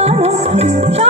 Já oh, oh. oh, oh. oh, oh.